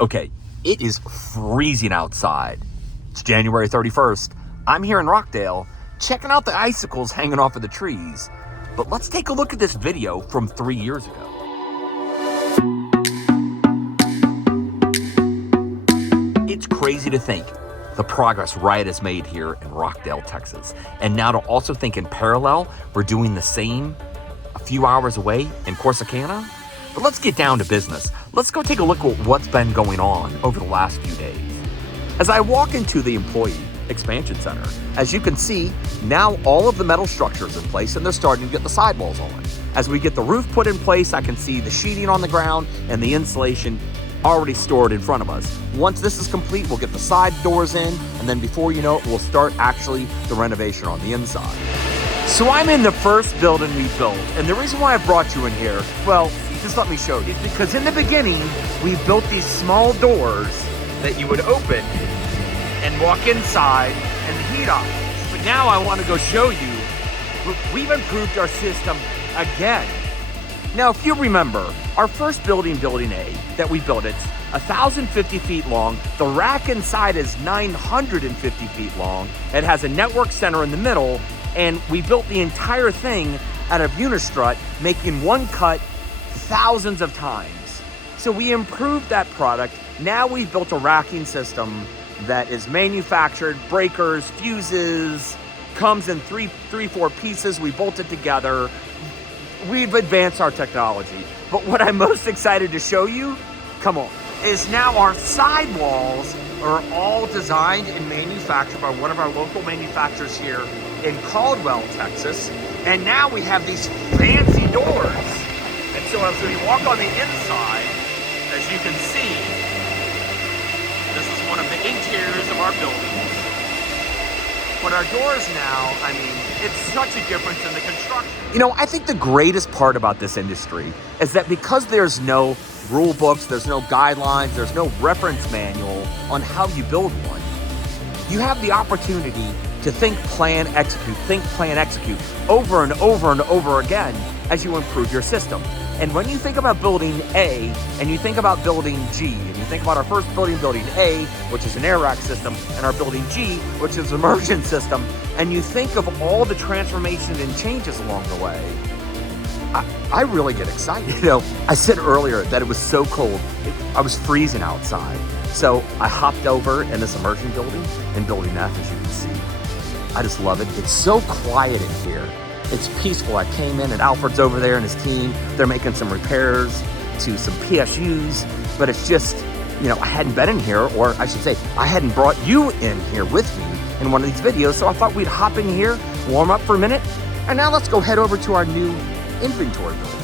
Okay, it is freezing outside. It's January 31st. I'm here in Rockdale, checking out the icicles hanging off of the trees. But let's take a look at this video from 3 years ago. It's crazy to think the progress Riot has made here in Rockdale, Texas. And now to also think in parallel, we're doing the same a few hours away in Corsicana. But let's get down to business. Let's go take a look at what's been going on over the last few days. As I walk into the Employee Expansion Center, as you can see, now all of the metal structures in place and they're starting to get the sidewalls on. As we get the roof put in place, I can see the sheeting on the ground and the insulation already stored in front of us. Once this is complete, we'll get the side doors in, and then before you know it, we'll start actually the renovation on the inside. So I'm in the first building we built, and the reason why I brought you in here, well, just let me show you. Because in the beginning, we built these small doors that you would open and walk inside and the heat off. But now I want to go show you, we've improved our system again. Now, if you remember, our first building, Building A, that we built, it's 1,050 feet long. The rack inside is 950 feet long. It has a network center in the middle, and we built the entire thing out of unistrut, making one cut thousands of times. So we improved that product. Now we've built a racking system that is manufactured, breakers, fuses, comes in three, 4 pieces. We bolt it together. We've advanced our technology. But what I'm most excited to show you, come on, is now our sidewalls are all designed and manufactured by one of our local manufacturers here in Caldwell, Texas. And now we have these fancy doors. And so as we walk on the inside, as you can see, this is one of the interiors of our building. But our doors now, I mean, it's such a difference in the construction. You know, I think the greatest part about this industry is that because there's no rule books, there's no guidelines, there's no reference manual on how you build one, you have the opportunity to think, plan, execute over and over and over again as you improve your system. And when you think about building A, and you think about building G, and you think about our first building, Building A, which is an air rack system, and our building G, which is an immersion system, and you think of all the transformation and changes along the way, I really get excited. You know, I said earlier that it was so cold, I was freezing outside. So I hopped over in this immersion building, in Building F, as you can see. I just love it. It's so quiet in here. It's peaceful. I came in and Alfred's over there and his team. They're making some repairs to some PSUs, but it's just, you know, I hadn't been in here, or I should say, I hadn't brought you in here with me in one of these videos, so I thought we'd hop in here, warm up for a minute, and now let's go head over to our new inventory building.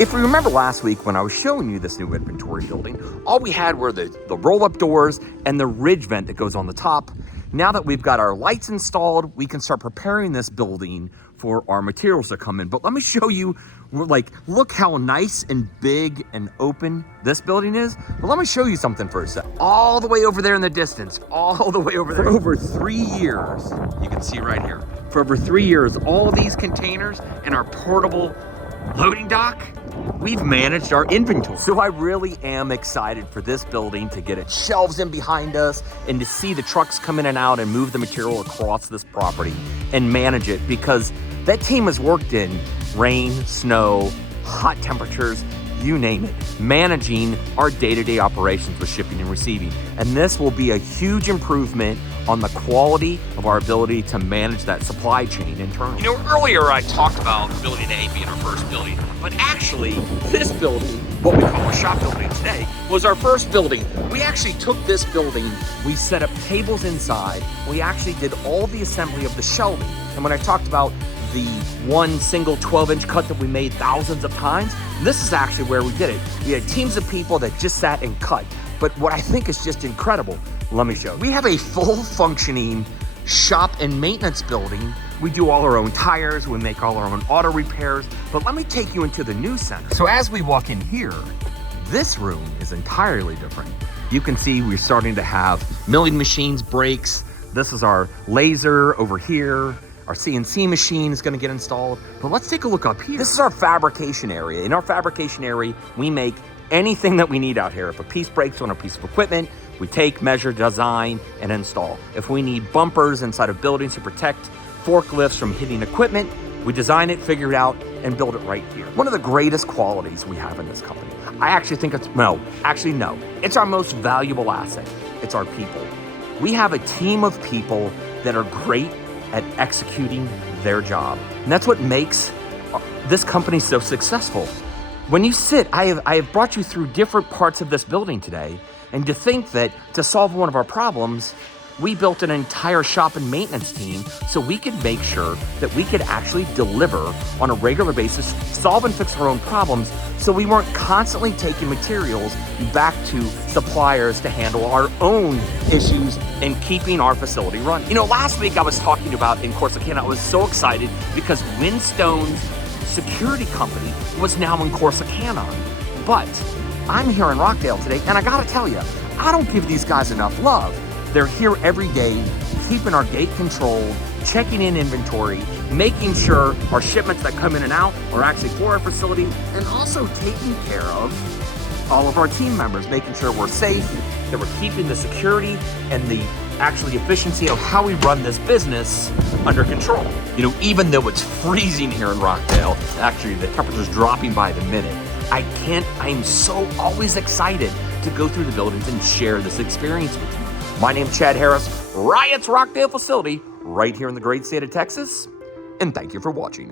If you remember last week when I was showing you this new inventory building, all we had were the roll-up doors and the ridge vent that goes on the top. Now that we've got our lights installed, we can start preparing this building for our materials to come in. But let me show you, look how nice and big and open this building is. But let me show you something for a sec. All the way over there in the distance, all the way over there. For over 3 years, you can see right here. For over 3 years, all these containers and our portable loading dock, we've managed our inventory. So I really am excited for this building to get its shelves in behind us and to see the trucks come in and out and move the material across this property and manage it, because that team has worked in rain, snow, hot temperatures, you name it, managing our day-to-day operations with shipping and receiving. And this will be a huge improvement on the quality of our ability to manage that supply chain internally. You know, earlier I talked about Building A being our first building, but actually this building, what we call our shop building today, was our first building. We actually took this building, we set up tables inside, we actually did all the assembly of the shelving. And when I talked about the one single 12-inch cut that we made thousands of times, this is actually where we did it. We had teams of people that just sat and cut. But what I think is just incredible, let me show you. We have a full functioning shop and maintenance building. We do all our own tires, we make all our own auto repairs, but let me take you into the new center. So as we walk in here, this room is entirely different. You can see we're starting to have milling machines, brakes. This is our laser over here. Our CNC machine is going to get installed. But let's take a look up here. This is our fabrication area. In our fabrication area, we make anything that we need out here. If a piece breaks on a piece of equipment, we take, measure, design, and install. If we need bumpers inside of buildings to protect forklifts from hitting equipment, we design it, figure it out, and build it right here. One of the greatest qualities we have in this company, I actually think it's, no, it's our most valuable asset. It's our people. We have a team of people that are great at executing their job. And that's what makes this company so successful. When you sit, I have brought you through different parts of this building today, and to think that to solve one of our problems, we built an entire shop and maintenance team so we could make sure that we could actually deliver on a regular basis, solve and fix our own problems, so we weren't constantly taking materials back to suppliers to handle our own issues and keeping our facility running. You know, last week I was talking about in Corsicana, I was so excited because Windstone's security company was now in Corsicana. But I'm here in Rockdale today, and I gotta tell you, I don't give these guys enough love. They're here every day, keeping our gate controlled, checking in inventory, making sure our shipments that come in and out are actually for our facility, and also taking care of all of our team members, making sure we're safe, that we're keeping the security and the actually efficiency of how we run this business under control. You know, even though it's freezing here in Rockdale, actually the temperature's dropping by the minute, I'm so always excited to go through the buildings and share this experience with you. My name's Chad Harris, Riot's Rockdale facility, right here in the great state of Texas, and thank you for watching.